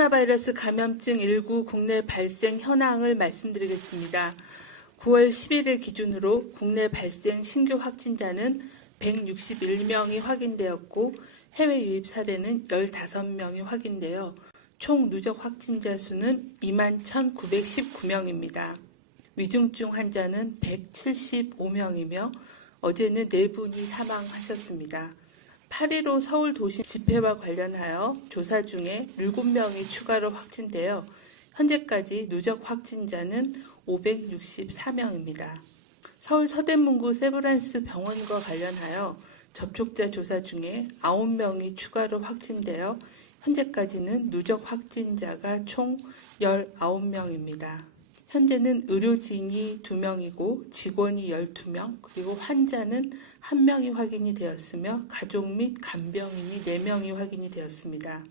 코로나 바이러스 감염증 19 국내 발생 현황을 말씀드리겠습니다. 9월 11일 기준으로 국내 발생 신규 확진자는 161명이 확인되었고 해외 유입 사례는 15명이 확인되어 총 누적 확진자 수는 21,919명입니다. 위중증 환자는 175명이며 어제는 4분이 사망하셨습니다. 8.15 서울 도심 집회와 관련하여 조사 중에 7명이 추가로 확진되어 현재까지 누적 확진자는 564명입니다. 서울 서대문구 세브란스 병원과 관련하여 접촉자 조사 중에 9명이 추가로 확진되어 현재까지는 누적 확진자가 총 19명입니다. 현재는 의료진이 2명이고 직원이 12명, 그리고 환자는 1명이 확인이 되었으며 가족 및 간병인이 4명이 확인이 되었습니다.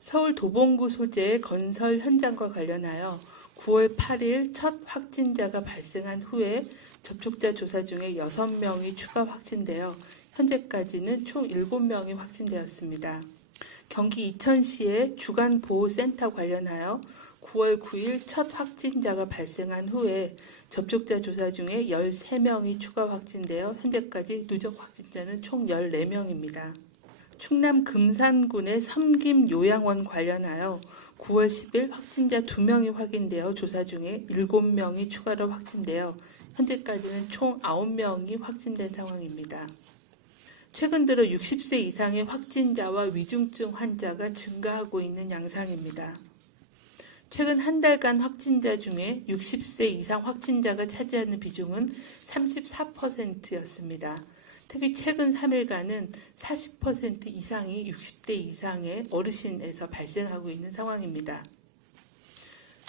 서울 도봉구 소재의 건설 현장과 관련하여 9월 8일 첫 확진자가 발생한 후에 접촉자 조사 중에 6명이 추가 확진되어 현재까지는 총 7명이 확진되었습니다. 경기 이천시의 주간보호센터 관련하여 9월 9일 첫 확진자가 발생한 후에 접촉자 조사 중에 13명이 추가 확진되어 현재까지 누적 확진자는 총 14명입니다. 충남 금산군의 섬김 요양원 관련하여 9월 10일 확진자 2명이 확인되어 조사 중에 7명이 추가로 확진되어 현재까지는 총 9명이 확진된 상황입니다. 최근 들어 60세 이상의 확진자와 위중증 환자가 증가하고 있는 양상입니다. 최근 한 달간 확진자 중에 60세 이상 확진자가 차지하는 비중은 34%였습니다. 특히 최근 3일간은 40% 이상이 60대 이상의 어르신에서 발생하고 있는 상황입니다.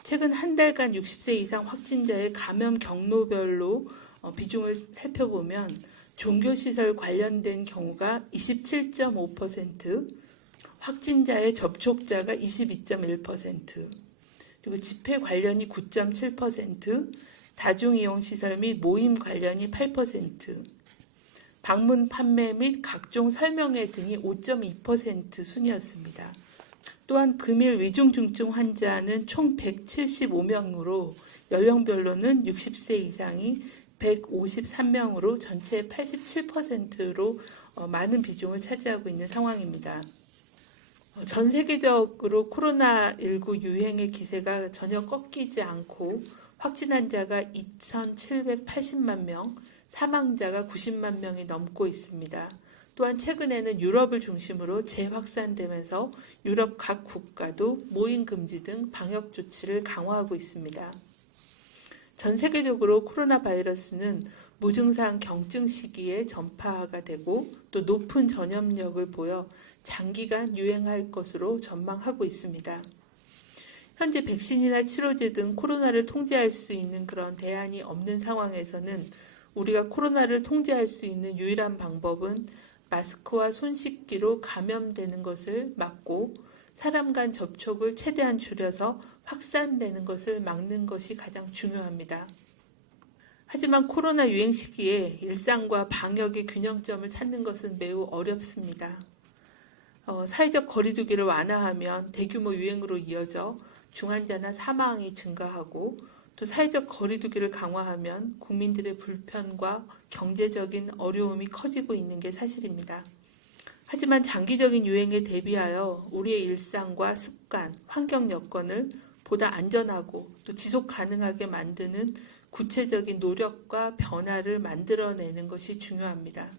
최근 한 달간 60세 이상 확진자의 감염 경로별로 어, 비중을 살펴보면 종교시설 관련된 경우가 27.5%, 확진자의 접촉자가 22.1%, 그리고 집회 관련이 9.7%, 다중이용시설 및 모임 관련이 8%, 방문 판매 및 각종 설명회 등이 5.2% 순이었습니다. 또한 금일 위중중증 환자는 총 175명으로 연령별로는 60세 이상이 153명으로 전체의 87%로 어, 많은 비중을 차지하고 있는 상황입니다. 어, 전 세계적으로 코로나19 유행의 기세가 전혀 꺾이지 않고 확진 환자가 2,780만 명, 사망자가 90만 명이 넘고 있습니다. 또한 최근에는 유럽을 중심으로 재확산되면서 유럽 각 국가도 모임 금지 등 방역 조치를 강화하고 있습니다. 전 세계적으로 코로나 바이러스는 무증상 경증 시기에 전파가 되고 또 높은 전염력을 보여 장기간 유행할 것으로 전망하고 있습니다. 현재 백신이나 치료제 등 코로나를 통제할 수 있는 그런 대안이 없는 상황에서는 우리가 코로나를 통제할 수 있는 유일한 방법은 마스크와 손 씻기로 감염되는 것을 막고 사람 간 접촉을 최대한 줄여서 확산되는 것을 막는 것이 가장 중요합니다. 하지만 코로나 유행 시기에 일상과 방역의 균형점을 찾는 것은 매우 어렵습니다. 어, 사회적 거리두기를 완화하면 대규모 유행으로 이어져 중환자나 사망이 증가하고 또 사회적 거리두기를 강화하면 국민들의 불편과 경제적인 어려움이 커지고 있는 게 사실입니다. 하지만 장기적인 유행에 대비하여 우리의 일상과 습관, 환경 여건을 보다 안전하고 또 지속 가능하게 만드는 구체적인 노력과 변화를 만들어내는 것이 중요합니다.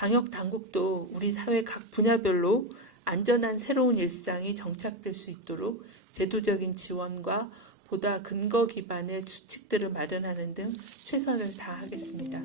방역 당국도 우리 사회 각 분야별로 안전한 새로운 일상이 정착될 수 있도록 제도적인 지원과 보다 근거 기반의 수칙들을 마련하는 등 최선을 다하겠습니다.